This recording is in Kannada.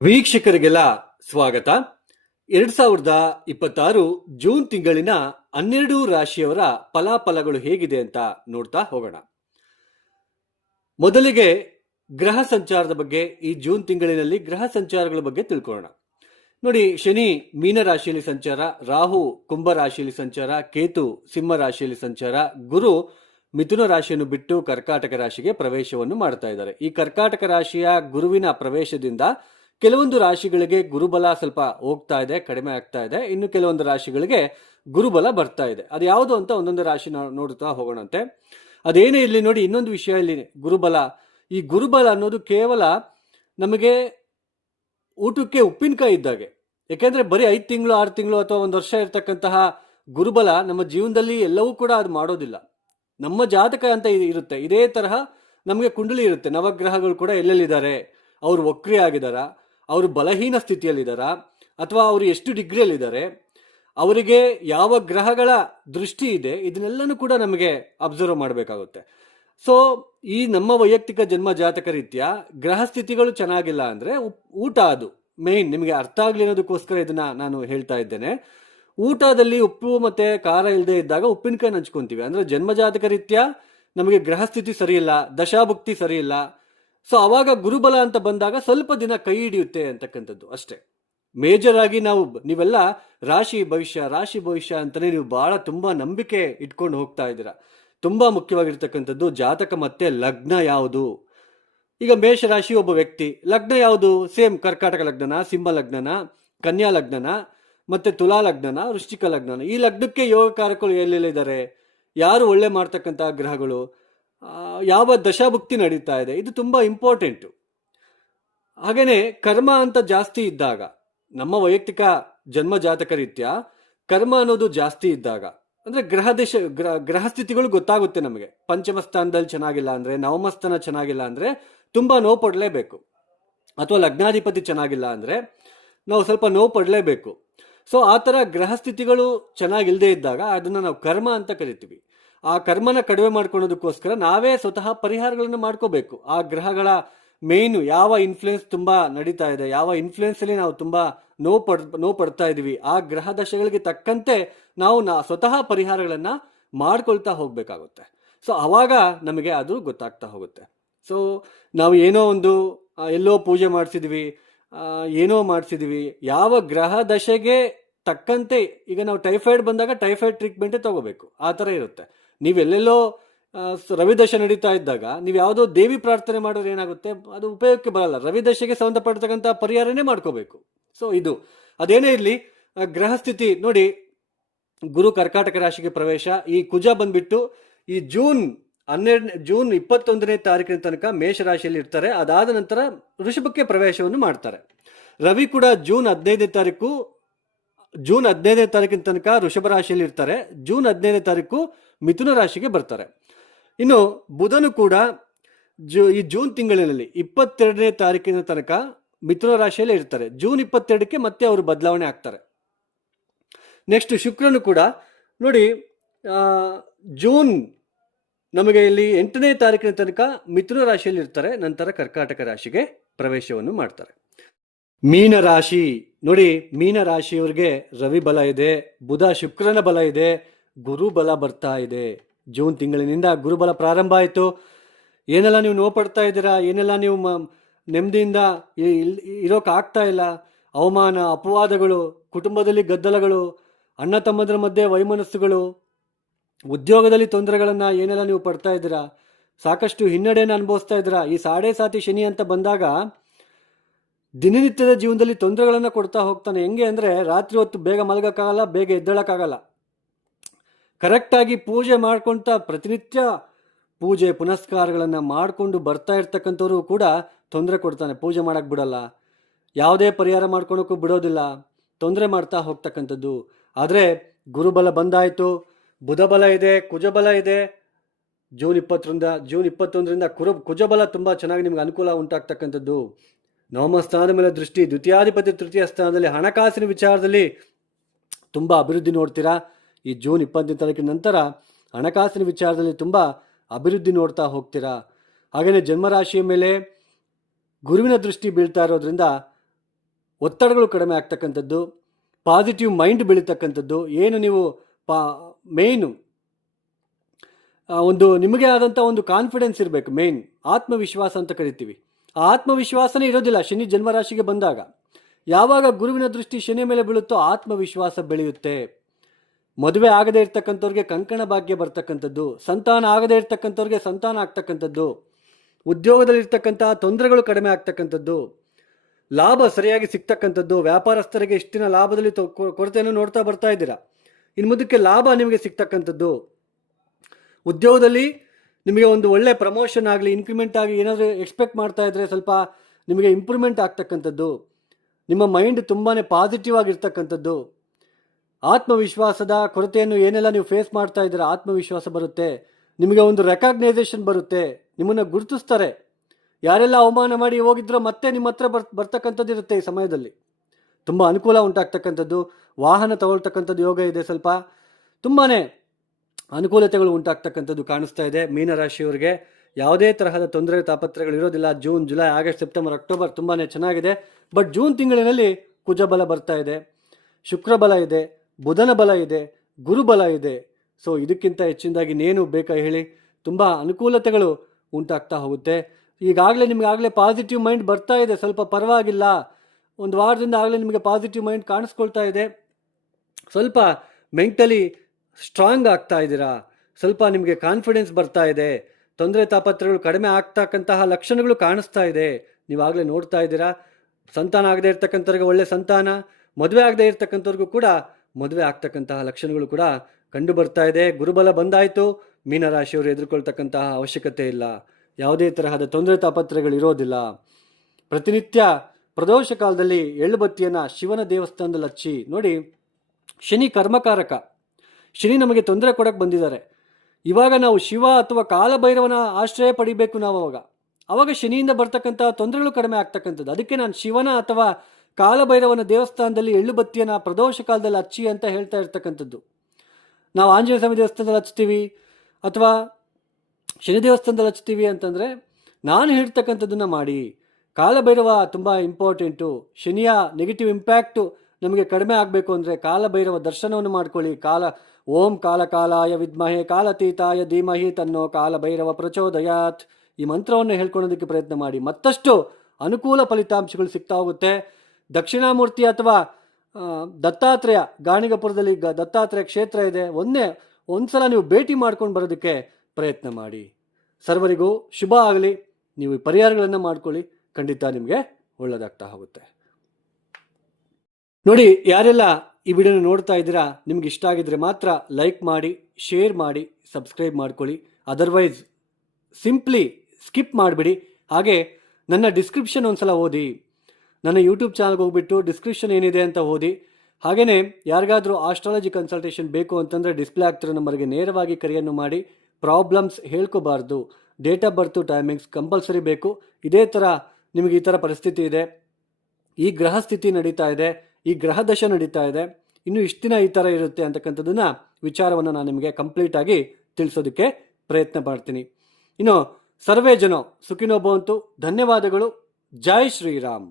ವೀಕ್ಷಕರಿಗೆಲ್ಲ ಸ್ವಾಗತ. 2026 ಜೂನ್ ತಿಂಗಳಿನ 12 ರಾಶಿಯವರ ಫಲಾಫಲಗಳು ಹೇಗಿದೆ ಅಂತ ನೋಡ್ತಾ ಹೋಗೋಣ. ಮೊದಲಿಗೆ ಗ್ರಹ ಸಂಚಾರದ ಬಗ್ಗೆ, ಈ ಜೂನ್ ತಿಂಗಳಿನಲ್ಲಿ ಗ್ರಹ ಸಂಚಾರಗಳ ಬಗ್ಗೆ ತಿಳ್ಕೊಳ್ಳೋಣ. ನೋಡಿ, ಶನಿ ಮೀನ ರಾಶಿಯಲ್ಲಿ ಸಂಚಾರ, ರಾಹು ಕುಂಭ ರಾಶಿಯಲ್ಲಿ ಸಂಚಾರ, ಕೇತು ಸಿಂಹ ರಾಶಿಯಲ್ಲಿ ಸಂಚಾರ, ಗುರು ಮಿಥುನ ರಾಶಿಯನ್ನು ಬಿಟ್ಟು ಕರ್ಕಾಟಕ ರಾಶಿಗೆ ಪ್ರವೇಶವನ್ನು ಮಾಡ್ತಾ ಇದ್ದಾರೆ. ಈ ಕರ್ಕಾಟಕ ರಾಶಿಯ ಗುರುವಿನ ಪ್ರವೇಶದಿಂದ ಕೆಲವೊಂದು ರಾಶಿಗಳಿಗೆ ಗುರುಬಲ ಸ್ವಲ್ಪ ಹೋಗ್ತಾ ಇದೆ, ಕಡಿಮೆ ಆಗ್ತಾ ಇದೆ. ಇನ್ನು ಕೆಲವೊಂದು ರಾಶಿಗಳಿಗೆ ಗುರುಬಲ ಬರ್ತಾ ಇದೆ. ಅದು ಯಾವುದು ಅಂತ ಒಂದೊಂದು ರಾಶಿ ನೋಡ್ತಾ ಹೋಗೋಣಂತೆ. ಅದೇನೇ ಇಲ್ಲಿ ನೋಡಿ, ಇನ್ನೊಂದು ವಿಷಯ ಇಲ್ಲಿ ಗುರುಬಲ. ಈ ಗುರುಬಲ ಅನ್ನೋದು ಕೇವಲ ನಮಗೆ ಊಟಕ್ಕೆ ಉಪ್ಪಿನಕಾಯಿ ಇದ್ದಾಗೆ. ಯಾಕೆಂದ್ರೆ ಬರೀ 5 ತಿಂಗಳು 6 ತಿಂಗಳು ಅಥವಾ 1 ವರ್ಷ ಇರ್ತಕ್ಕಂತಹ ಗುರುಬಲ ನಮ್ಮ ಜೀವನದಲ್ಲಿ ಎಲ್ಲವೂ ಕೂಡ ಅದು ಮಾಡೋದಿಲ್ಲ. ನಮ್ಮ ಜಾತಕ ಅಂತ ಇರುತ್ತೆ. ಇದೇ ತರಹ ನಮಗೆ ಕುಂಡಲಿ ಇರುತ್ತೆ. ನವಗ್ರಹಗಳು ಕೂಡ ಎಲ್ಲೆಲ್ಲಿದ್ದಾರೆ, ಅವರು ವಕ್ರಿ ಆಗಿದಾರ, ಅವರು ಬಲಹೀನ ಸ್ಥಿತಿಯಲ್ಲಿದ್ದಾರಾ, ಅಥವಾ ಅವರು ಎಷ್ಟು ಡಿಗ್ರಿಯಲ್ಲಿದ್ದಾರೆ, ಅವರಿಗೆ ಯಾವ ಗ್ರಹಗಳ ದೃಷ್ಟಿ ಇದೆ, ಇದನ್ನೆಲ್ಲನೂ ಕೂಡ ನಮಗೆ ಅಬ್ಸರ್ವ್ ಮಾಡಬೇಕಾಗುತ್ತೆ. ಸೊ ಈ ನಮ್ಮ ವೈಯಕ್ತಿಕ ಜನ್ಮ ಜಾತಕ ರೀತ್ಯ ಗ್ರಹ ಸ್ಥಿತಿಗಳು ಚೆನ್ನಾಗಿಲ್ಲ ಅಂದ್ರೆ ಊಟ, ಅದು ಮೇನ್ ನಿಮಗೆ ಅರ್ಥ ಆಗ್ಲಿ ಅನ್ನೋದಕ್ಕೋಸ್ಕರ ಇದನ್ನ ನಾನು ಹೇಳ್ತಾ ಇದ್ದೇನೆ. ಊಟದಲ್ಲಿ ಉಪ್ಪು ಮತ್ತೆ ಖಾರ ಇಲ್ಲದೆ ಇದ್ದಾಗ ಉಪ್ಪಿನಕಾಯಿ ಹಂಚ್ಕೊಂತೀವಿ ಅಂದ್ರೆ ಜನ್ಮ ಜಾತಕ ರೀತ್ಯ ನಮಗೆ ಗ್ರಹ ಸ್ಥಿತಿ ಸರಿ ಇಲ್ಲ, ದಶಾಭುಕ್ತಿ ಸರಿ ಇಲ್ಲ. ಸೊ ಅವಾಗ ಗುರುಬಲ ಅಂತ ಬಂದಾಗ ಸ್ವಲ್ಪ ದಿನ ಕೈ ಹಿಡಿಯುತ್ತೆ ಅಂತಕ್ಕಂಥದ್ದು ಅಷ್ಟೇ. ಮೇಜರ್ ಆಗಿ ನೀವೆಲ್ಲ ರಾಶಿ ಭವಿಷ್ಯ ಅಂತಾನೆ ನೀವು ಬಹಳ ತುಂಬಾ ನಂಬಿಕೆ ಇಟ್ಕೊಂಡು ಹೋಗ್ತಾ ಇದ್ದೀರಾ. ತುಂಬಾ ಮುಖ್ಯವಾಗಿರ್ತಕ್ಕಂಥದ್ದು ಜಾತಕ ಮತ್ತೆ ಲಗ್ನ ಯಾವುದು. ಈಗ ಮೇಷರಾಶಿ ಒಬ್ಬ ವ್ಯಕ್ತಿ, ಲಗ್ನ ಯಾವುದು? ಸೇಮ್ ಕರ್ಕಾಟಕ ಲಗ್ನನ, ಸಿಂಹ ಲಗ್ನನ, ಕನ್ಯಾ ಲಗ್ನನ, ಮತ್ತೆ ತುಲಾ ಲಗ್ನನ, ವೃಶ್ಚಿಕ ಲಗ್ನನ. ಈ ಲಗ್ನಕ್ಕೆ ಯೋಗಕಾರಕಗಳು ಎಲ್ಲೆಲ್ಲಿದ್ದಾರೆ, ಯಾರು ಒಳ್ಳೆ ಮಾಡ್ತಕ್ಕಂತಹ ಗ್ರಹಗಳು, ಯಾವ ದಶಾಭುಕ್ತಿ ನಡೀತಾ ಇದೆ, ಇದು ತುಂಬಾ ಇಂಪಾರ್ಟೆಂಟು. ಹಾಗೇನೆ ಕರ್ಮ ಅಂತ ಜಾಸ್ತಿ ಇದ್ದಾಗ, ನಮ್ಮ ವೈಯಕ್ತಿಕ ಜನ್ಮ ಜಾತಕ ರೀತ್ಯ ಕರ್ಮ ಅನ್ನೋದು ಜಾಸ್ತಿ ಇದ್ದಾಗ ಅಂದ್ರೆ ಗ್ರಹ ಸ್ಥಿತಿಗಳು ಗೊತ್ತಾಗುತ್ತೆ ನಮಗೆ. ಪಂಚಮ ಸ್ಥಾನದಲ್ಲಿ ಚೆನ್ನಾಗಿಲ್ಲ ಅಂದ್ರೆ, ನವಮ ಸ್ಥಾನ ಚೆನ್ನಾಗಿಲ್ಲ ಅಂದ್ರೆ ತುಂಬಾ ನೋವು ಪಡಲೇಬೇಕು. ಅಥವಾ ಲಗ್ನಾಧಿಪತಿ ಚೆನ್ನಾಗಿಲ್ಲ ಅಂದ್ರೆ ನಾವು ಸ್ವಲ್ಪ ನೋವು ಪಡಲೇಬೇಕು. ಸೊ ಆ ತರ ಗ್ರಹ ಸ್ಥಿತಿಗಳು ಚೆನ್ನಾಗಿಲ್ಲದೆ ಇದ್ದಾಗ ಅದನ್ನ ನಾವು ಕರ್ಮ ಅಂತ ಕರಿತೀವಿ. ಆ ಕರ್ಮನ ಕಡಿಮೆ ಮಾಡ್ಕೊಳ್ಳೋದಕ್ಕೋಸ್ಕರ ನಾವೇ ಸ್ವತಃ ಪರಿಹಾರಗಳನ್ನು ಮಾಡ್ಕೋಬೇಕು. ಆ ಗ್ರಹಗಳ ಮೇನ್ ಯಾವ ಇನ್ಫ್ಲುಯೆನ್ಸ್ ತುಂಬಾ ನಡೀತಾ ಇದೆ, ಯಾವ ಇನ್ಫ್ಲುಯೆನ್ಸ್ ಅಲ್ಲಿ ನಾವು ತುಂಬಾ ನೋವು ಪಡ್ತಾ ಇದೀವಿ, ಆ ಗ್ರಹ ದಶೆಗಳಿಗೆ ತಕ್ಕಂತೆ ನಾವು ಸ್ವತಃ ಪರಿಹಾರಗಳನ್ನ ಮಾಡ್ಕೊಳ್ತಾ ಹೋಗ್ಬೇಕಾಗುತ್ತೆ. ಸೊ ಅವಾಗ ನಮಗೆ ಅದು ಗೊತ್ತಾಗ್ತಾ ಹೋಗುತ್ತೆ. ಸೊ ನಾವು ಏನೋ ಒಂದು ಎಲ್ಲೋ ಪೂಜೆ ಮಾಡಿಸಿದ್ವಿ, ಏನೋ ಮಾಡಿಸಿದ್ವಿ, ಯಾವ ಗ್ರಹ ದಶೆಗೆ ತಕ್ಕಂತೆ. ಈಗ ನಾವು ಟೈಫಾಯ್ಡ್ ಬಂದಾಗ ಟೈಫಾಯ್ಡ್ ಟ್ರೀಟ್ಮೆಂಟೇ ತಗೋಬೇಕು, ಆ ಥರ ಇರುತ್ತೆ. ನೀವೆಲ್ಲೆಲ್ಲೋ ರವಿದಶೆ ನಡೀತಾ ಇದ್ದಾಗ ನೀವು ಯಾವುದೋ ದೇವಿ ಪ್ರಾರ್ಥನೆ ಮಾಡಿದ್ರೆ ಏನಾಗುತ್ತೆ, ಅದು ಉಪಯೋಗಕ್ಕೆ ಬರಲ್ಲ. ರವಿದಶೆಗೆ ಸಂಬಂಧಪಡ್ತಕ್ಕಂಥ ಪರಿಹಾರನೇ ಮಾಡ್ಕೋಬೇಕು. ಸೊ ಇದು ಅದೇನೇ ಇರಲಿ, ಗ್ರಹ ಸ್ಥಿತಿ ನೋಡಿ, ಗುರು ಕರ್ಕಾಟಕ ರಾಶಿಗೆ ಪ್ರವೇಶ. ಈ ಕುಜ ಬಂದ್ಬಿಟ್ಟು ಈ ಜೂನ್ 21ನೇ ತಾರೀಕಿನ ತನಕ ಮೇಷರಾಶಿಯಲ್ಲಿ ಇರ್ತಾರೆ. ಅದಾದ ನಂತರ ವೃಷಭಕ್ಕೆ ಪ್ರವೇಶವನ್ನು ಮಾಡ್ತಾರೆ. ರವಿ ಕೂಡ ಜೂನ್ 15ನೇ ತಾರೀಕಿನ ತನಕ ವೃಷಭ ರಾಶಿಯಲ್ಲಿ ಇರ್ತಾರೆ. ಜೂನ್ 15ನೇ ತಾರೀಕು ಮಿಥುನ ರಾಶಿಗೆ ಬರ್ತಾರೆ. ಇನ್ನು ಬುಧನು ಕೂಡ ಈ ಜೂನ್ ತಿಂಗಳಿನಲ್ಲಿ 22ನೇ ತಾರೀಕಿನ ತನಕ ಮಿಥುನ ರಾಶಿಯಲ್ಲಿ ಇರ್ತಾರೆ. ಜೂನ್ 22ಕ್ಕೆ ಮತ್ತೆ ಅವರು ಬದಲಾವಣೆ ಆಗ್ತಾರೆ. ನೆಕ್ಸ್ಟ್ ಶುಕ್ರನು ಕೂಡ ನೋಡಿ, ಜೂನ್ ನಮಗೆ ಇಲ್ಲಿ 8ನೇ ತಾರೀಕಿನ ತನಕ ಮಿಥುನ ರಾಶಿಯಲ್ಲಿ ಇರ್ತಾರೆ. ನಂತರ ಕರ್ಕಾಟಕ ರಾಶಿಗೆ ಪ್ರವೇಶವನ್ನು ಮಾಡ್ತಾರೆ. ಮೀನ ರಾಶಿ ನೋಡಿ, ಮೀನ ರಾಶಿಯವರಿಗೆ ರವಿ ಬಲ ಇದೆ, ಬುಧ ಶುಕ್ರನ ಬಲ ಇದೆ, ಗುರು ಬಲ ಬರ್ತಾ ಇದೆ. ಜೂನ್ ತಿಂಗಳಿನಿಂದ ಗುರುಬಲ ಪ್ರಾರಂಭ ಆಯಿತು. ಏನೆಲ್ಲ ನೀವು ನೋವು ಪಡ್ತಾ ಇದ್ದೀರಾ, ಏನೆಲ್ಲ ನೀವು ನೆಮ್ಮದಿಯಿಂದ ಇರೋಕ್ಕಾಗ್ತಾ ಇಲ್ಲ, ಅವಮಾನ ಅಪವಾದಗಳು, ಕುಟುಂಬದಲ್ಲಿ ಗದ್ದಲಗಳು, ಅಣ್ಣ ತಮ್ಮಂದರ ಮಧ್ಯೆ ವೈಮನಸ್ಸುಗಳು, ಉದ್ಯೋಗದಲ್ಲಿ ತೊಂದರೆಗಳನ್ನು ಏನೆಲ್ಲ ನೀವು ಪಡ್ತಾ ಇದ್ದೀರಾ, ಸಾಕಷ್ಟು ಹಿನ್ನಡೆಯನ್ನು ಅನುಭವಿಸ್ತಾ ಇದ್ದೀರಾ. ಈ ಸಾಡೆ ಸಾತಿ ಶನಿ ಅಂತ ಬಂದಾಗ ದಿನನಿತ್ಯದ ಜೀವನದಲ್ಲಿ ತೊಂದರೆಗಳನ್ನು ಕೊಡ್ತಾ ಹೋಗ್ತಾನೆ. ಹೆಂಗೆ ಅಂದರೆ, ರಾತ್ರಿ ಹೊತ್ತು ಬೇಗ ಮಲಗೋಕ್ಕಾಗಲ್ಲ, ಬೇಗ ಎದ್ದೇಳಕ್ಕಾಗಲ್ಲ. ಕರೆಕ್ಟಾಗಿ ಪೂಜೆ ಮಾಡ್ಕೊತ ಪ್ರತಿನಿತ್ಯ ಪೂಜೆ ಪುನಸ್ಕಾರಗಳನ್ನು ಮಾಡಿಕೊಂಡು ಬರ್ತಾ ಇರ್ತಕ್ಕಂಥವ್ರು ಕೂಡ ತೊಂದರೆ ಕೊಡ್ತಾನೆ. ಪೂಜೆ ಮಾಡೋಕ್ಕೆ ಬಿಡಲ್ಲ, ಯಾವುದೇ ಪರಿಹಾರ ಮಾಡ್ಕೊಳಕ್ಕೂ ಬಿಡೋದಿಲ್ಲ, ತೊಂದರೆ ಮಾಡ್ತಾ ಹೋಗ್ತಕ್ಕಂಥದ್ದು. ಆದರೆ ಗುರುಬಲ ಬಂದಾಯಿತು, ಬುಧಬಲ ಇದೆ, ಕುಜಬಲ ಇದೆ. ಜೂನ್ 21ರಿಂದ ಕುಜಬಲ ತುಂಬ ಚೆನ್ನಾಗಿ ನಿಮ್ಗೆ ಅನುಕೂಲ ಉಂಟಾಗ್ತಕ್ಕಂಥದ್ದು. ನವಮ ಸ್ಥಾನದ ಮೇಲೆ ದೃಷ್ಟಿ, ದ್ವಿತೀಯಾಧಿಪತಿ ತೃತೀಯ ಸ್ಥಾನದಲ್ಲಿ ಹಣಕಾಸಿನ ವಿಚಾರದಲ್ಲಿ ತುಂಬ ಅಭಿವೃದ್ಧಿ ನೋಡ್ತೀರಾ. ಈ ಜೂನ್ 20ನೇ ತಾರೀಕಿನ ನಂತರ ಹಣಕಾಸಿನ ವಿಚಾರದಲ್ಲಿ ತುಂಬ ಅಭಿವೃದ್ಧಿ ನೋಡ್ತಾ ಹೋಗ್ತೀರಾ. ಹಾಗೆಯೇ ಜನ್ಮರಾಶಿಯ ಮೇಲೆ ಗುರುವಿನ ದೃಷ್ಟಿ ಬೀಳ್ತಾ ಇರೋದ್ರಿಂದ ಒತ್ತಡಗಳು ಕಡಿಮೆ ಆಗ್ತಕ್ಕಂಥದ್ದು, ಪಾಸಿಟಿವ್ ಮೈಂಡ್ ಬೆಳೀತಕ್ಕಂಥದ್ದು, ಏನು ನೀವು ಮೇಯ್ನು ಒಂದು ನಿಮಗೆ ಆದಂಥ ಒಂದು ಕಾನ್ಫಿಡೆನ್ಸ್ ಇರಬೇಕು. ಮೇಯ್ನ್ ಆತ್ಮವಿಶ್ವಾಸ ಅಂತ ಕರಿತೀವಿ. ಆ ಆತ್ಮವಿಶ್ವಾಸನೇ ಇರೋದಿಲ್ಲ ಶನಿ ಜನ್ಮರಾಶಿಗೆ ಬಂದಾಗ. ಯಾವಾಗ ಗುರುವಿನ ದೃಷ್ಟಿ ಶನಿ ಮೇಲೆ ಬೀಳುತ್ತೋ ಆತ್ಮವಿಶ್ವಾಸ ಬೆಳೆಯುತ್ತೆ. ಮದುವೆ ಆಗದೇ ಇರ್ತಕ್ಕಂಥವ್ರಿಗೆ ಕಂಕಣ ಭಾಗ್ಯ ಬರ್ತಕ್ಕಂಥದ್ದು, ಸಂತಾನ ಆಗದೇ ಇರ್ತಕ್ಕಂಥವ್ರಿಗೆ ಸಂತಾನ ಆಗ್ತಕ್ಕಂಥದ್ದು, ಉದ್ಯೋಗದಲ್ಲಿರ್ತಕ್ಕಂತಹ ತೊಂದರೆಗಳು ಕಡಿಮೆ ಆಗ್ತಕ್ಕಂಥದ್ದು, ಲಾಭ ಸರಿಯಾಗಿ ಸಿಗ್ತಕ್ಕಂಥದ್ದು. ವ್ಯಾಪಾರಸ್ಥರಿಗೆ ಇಷ್ಟಿನ ಲಾಭದಲ್ಲಿ ಕೊರತೆಯನ್ನು ನೋಡ್ತಾ ಬರ್ತಾ ಇದ್ದೀರಾ. ಇನ್ನು ಮುಂದಕ್ಕೆ ಲಾಭ ನಿಮಗೆ ಸಿಗ್ತಕ್ಕಂಥದ್ದು. ಉದ್ಯೋಗದಲ್ಲಿ ನಿಮಗೆ ಒಂದು ಒಳ್ಳೆ ಪ್ರಮೋಷನ್ ಆಗಲಿ, ಇನ್ಕ್ರಿಮೆಂಟ್ ಆಗಿ ಏನಾದರೂ ಎಕ್ಸ್ಪೆಕ್ಟ್ ಮಾಡ್ತಾ ಇದ್ದರೆ ಸ್ವಲ್ಪ ನಿಮಗೆ ಇಂಪ್ರೂವ್ಮೆಂಟ್ ಆಗ್ತಕ್ಕಂಥದ್ದು. ನಿಮ್ಮ ಮೈಂಡ್ ತುಂಬಾ ಪಾಸಿಟಿವ್ ಆಗಿರ್ತಕ್ಕಂಥದ್ದು. ಆತ್ಮವಿಶ್ವಾಸದ ಕೊರತೆಯನ್ನು ಏನೆಲ್ಲ ನೀವು ಫೇಸ್ ಮಾಡ್ತಾ ಇದ್ದೀರಾ, ಆತ್ಮವಿಶ್ವಾಸ ಬರುತ್ತೆ. ನಿಮಗೆ ಒಂದು ರೆಕಾಗ್ನೈಸೇಷನ್ ಬರುತ್ತೆ, ನಿಮ್ಮನ್ನು ಗುರುತಿಸ್ತಾರೆ. ಯಾರೆಲ್ಲ ಅವಮಾನ ಮಾಡಿ ಹೋಗಿದ್ರೋ ಮತ್ತೆ ನಿಮ್ಮ ಹತ್ರ ಬರ್ತಕ್ಕಂಥದ್ದು ಇರುತ್ತೆ. ಈ ಸಮಯದಲ್ಲಿ ತುಂಬ ಅನುಕೂಲ ಉಂಟಾಗ್ತಕ್ಕಂಥದ್ದು. ವಾಹನ ತಗೊಳ್ತಕ್ಕಂಥದ್ದು ಯೋಗ ಇದೆ. ಸ್ವಲ್ಪ ತುಂಬಾ ಅನುಕೂಲತೆಗಳು ಉಂಟಾಗ್ತಕ್ಕಂಥದ್ದು ಕಾಣಿಸ್ತಾ ಇದೆ. ಮೀನರಾಶಿಯವರಿಗೆ ಯಾವುದೇ ತರಹದ ತೊಂದರೆ ತಾಪತ್ರಗಳು ಇರೋದಿಲ್ಲ. June, July, August, September, October ತುಂಬಾ ಚೆನ್ನಾಗಿದೆ. ಬಟ್ ಜೂನ್ ತಿಂಗಳಿನಲ್ಲಿ ಕುಜಬಲ ಬರ್ತಾ ಇದೆ, ಶುಕ್ರ ಬಲ ಇದೆ, ಬುಧನ ಬಲ ಇದೆ, ಗುರುಬಲ ಇದೆ. ಸೊ ಇದಕ್ಕಿಂತ ಹೆಚ್ಚಿನದಾಗಿ ಇನ್ನೇನು ಬೇಕಾ ಹೇಳಿ. ತುಂಬ ಅನುಕೂಲತೆಗಳು ಉಂಟಾಗ್ತಾ ಹೋಗುತ್ತೆ. ಈಗಾಗಲೇ ನಿಮಗಾಗಲೇ ಪಾಸಿಟಿವ್ ಮೈಂಡ್ ಬರ್ತಾ ಇದೆ. ಸ್ವಲ್ಪ ಪರವಾಗಿಲ್ಲ, ಒಂದು ವಾರದಿಂದ ಆಗಲೇ ನಿಮಗೆ ಪಾಸಿಟಿವ್ ಮೈಂಡ್ ಕಾಣಿಸ್ಕೊಳ್ತಾ ಇದೆ. ಸ್ವಲ್ಪ ಮೆಂಟಲಿ ಸ್ಟ್ರಾಂಗ್ ಆಗ್ತಾ ಇದ್ದೀರಾ. ಸ್ವಲ್ಪ ನಿಮಗೆ ಕಾನ್ಫಿಡೆನ್ಸ್ ಬರ್ತಾ ಇದೆ. ತೊಂದರೆ ತಾಪತ್ರಗಳು ಕಡಿಮೆ ಆಗ್ತಕ್ಕಂತಹ ಲಕ್ಷಣಗಳು ಕಾಣಿಸ್ತಾ ಇದೆ. ನೀವಾಗಲೇ ನೋಡ್ತಾ ಇದ್ದೀರಾ. ಸಂತಾನ ಆಗದೆ ಇರ್ತಕ್ಕಂಥವ್ರಿಗೆ ಒಳ್ಳೆ ಸಂತಾನ, ಮದುವೆ ಆಗದೆ ಇರ್ತಕ್ಕಂಥವ್ರಿಗೂ ಕೂಡ ಮದುವೆ ಆಗ್ತಕ್ಕಂತಹ ಲಕ್ಷಣಗಳು ಕೂಡ ಕಂಡು ಬರ್ತಾ ಇದೆ. ಗುರುಬಲ ಬಂದಾಯಿತು. ಮೀನರಾಶಿಯವರು ಎದುರ್ಕೊಳ್ತಕ್ಕಂತಹ ಅವಶ್ಯಕತೆ ಇಲ್ಲ. ಯಾವುದೇ ತರಹದ ತೊಂದರೆ ತಾಪತ್ರಗಳು ಇರೋದಿಲ್ಲ. ಪ್ರತಿನಿತ್ಯ ಪ್ರದೋಷ ಕಾಲದಲ್ಲಿ ಎಳ್ಳುಬತ್ತಿಯನ್ನು ಶಿವನ ದೇವಸ್ಥಾನದಲ್ಲಿ ಹಚ್ಚಿ ನೋಡಿ. ಶನಿ ಕರ್ಮಕಾರಕ. ಶನಿ ನಮಗೆ ತೊಂದರೆ ಕೊಡಕ್ಕೆ ಬಂದಿದ್ದಾರೆ. ಇವಾಗ ನಾವು ಶಿವ ಅಥವಾ ಕಾಲಭೈರವನ ಆಶ್ರಯ ಪಡಿಬೇಕು. ನಾವು ಅವಾಗ ಶನಿಯಿಂದ ಬರ್ತಕ್ಕಂಥ ತೊಂದರೆಗಳು ಕಡಿಮೆ ಆಗ್ತಕ್ಕಂಥದ್ದು. ಅದಕ್ಕೆ ನಾನು ಶಿವನ ಅಥವಾ ಕಾಲಭೈರವನ ದೇವಸ್ಥಾನದಲ್ಲಿ ಎಳ್ಳುಬತ್ತಿಯನ್ನು ಪ್ರದೋಷ ಕಾಲದಲ್ಲಿ ಹಚ್ಚಿ ಅಂತ ಹೇಳ್ತಾ ಇರ್ತಕ್ಕಂಥದ್ದು. ನಾವು ಆಂಜನೇಯ ಸ್ವಾಮಿ ದೇವಸ್ಥಾನದಲ್ಲಿ ಹಚ್ತೀವಿ ಅಥವಾ ಶನಿ ದೇವಸ್ಥಾನದಲ್ಲಿ ಹಚ್ತೀವಿ ಅಂತಂದರೆ ನಾನು ಹೇಳ್ತಕ್ಕಂಥದ್ದನ್ನು ಮಾಡಿ. ಕಾಲಭೈರವ ತುಂಬ ಇಂಪಾರ್ಟೆಂಟು. ಶನಿಯ ನೆಗೆಟಿವ್ ಇಂಪ್ಯಾಕ್ಟು ನಮಗೆ ಕಡಿಮೆ ಆಗಬೇಕು ಅಂದರೆ ಕಾಲಭೈರವ ದರ್ಶನವನ್ನು ಮಾಡ್ಕೊಳ್ಳಿ. ಓಂ ಕಾಲಕಾಲಾಯ ವಿದ್ಮಹೆ ಕಾಲತೀತಾಯ ಧೀಮಹಿ ತನ್ನೋ ಕಾಲಭೈರವ ಪ್ರಚೋದಯಾತ್. ಈ ಮಂತ್ರವನ್ನು ಹೇಳ್ಕೊಳ್ಳೋದಕ್ಕೆ ಪ್ರಯತ್ನ ಮಾಡಿ. ಮತ್ತಷ್ಟು ಅನುಕೂಲ ಫಲಿತಾಂಶಗಳು ಸಿಗ್ತಾ ಹೋಗುತ್ತೆ. ದಕ್ಷಿಣಾಮೂರ್ತಿ ಅಥವಾ ದತ್ತಾತ್ರೇಯ, ಗಾಣಿಗಪುರದಲ್ಲಿ ದತ್ತಾತ್ರೇಯ ಕ್ಷೇತ್ರ ಇದೆ. ಒಂದ್ಸಲ ನೀವು ಭೇಟಿ ಮಾಡ್ಕೊಂಡು ಬರೋದಕ್ಕೆ ಪ್ರಯತ್ನ ಮಾಡಿ. ಸರ್ವರಿಗೂ ಶುಭ ಆಗಲಿ. ನೀವು ಈ ಪರಿಹಾರಗಳನ್ನು ಮಾಡ್ಕೊಳ್ಳಿ, ಖಂಡಿತ ನಿಮಗೆ ಒಳ್ಳೆಯದಾಗ್ತಾ ಹೋಗುತ್ತೆ. ನೋಡಿ, ಯಾರೆಲ್ಲ ಈ ವಿಡಿಯೋನ ನೋಡ್ತಾ ಇದ್ದೀರಾ, ನಿಮ್ಗೆ ಇಷ್ಟ ಆಗಿದ್ರೆ ಮಾತ್ರ ಲೈಕ್ ಮಾಡಿ, ಶೇರ್ ಮಾಡಿ, ಸಬ್ಸ್ಕ್ರೈಬ್ ಮಾಡ್ಕೊಳ್ಳಿ. ಅದರ್ವೈಸ್ ಸಿಂಪ್ಲಿ ಸ್ಕಿಪ್ ಮಾಡಿಬಿಡಿ. ಹಾಗೆ ನನ್ನ ಡಿಸ್ಕ್ರಿಪ್ಷನ್ ಒಂದ್ಸಲ ಓದಿ. ನನ್ನ ಯೂಟ್ಯೂಬ್ ಚಾನಲ್ಗೆ ಹೋಗ್ಬಿಟ್ಟು ಡಿಸ್ಕ್ರಿಪ್ಷನ್ ಏನಿದೆ ಅಂತ ಓದಿ. ಹಾಗೆಯೇ ಯಾರಿಗಾದರೂ ಆಸ್ಟ್ರಾಲಜಿ ಕನ್ಸಲ್ಟೇಷನ್ ಬೇಕು ಅಂತಂದರೆ ಡಿಸ್ಪ್ಲೇ ಆಗ್ತಿರೋ ನಂಬರ್ಗೆ ನೇರವಾಗಿ ಕರೆಯನ್ನು ಮಾಡಿ. ಪ್ರಾಬ್ಲಮ್ಸ್ ಹೇಳ್ಕೋಬಾರ್ದು. Date of birth, timings compulsory ಬೇಕು. ಇದೇ ಥರ ನಿಮಗೆ ಈ ಥರ ಪರಿಸ್ಥಿತಿ ಇದೆ, ಈ ಗ್ರಹ ಸ್ಥಿತಿ ನಡೀತಾ ಇದೆ, ಈ ಗ್ರಹ ದಶ ನಡೀತಾ ಇದೆ, ಇನ್ನು ಇಷ್ಟು ದಿನ ಈ ಥರ ಇರುತ್ತೆ ಅಂತಕ್ಕಂಥದ್ದನ್ನು ವಿಚಾರವನ್ನು ನಾನು ನಿಮಗೆ ಕಂಪ್ಲೀಟಾಗಿ ತಿಳಿಸೋದಕ್ಕೆ ಪ್ರಯತ್ನ ಮಾಡ್ತೀನಿ. ಇನ್ನು ಸರ್ವೇ ಜನ ಸುಖಿನೋ ಭವಂತು. ಧನ್ಯವಾದಗಳು. ಜೈ ಶ್ರೀರಾಮ್.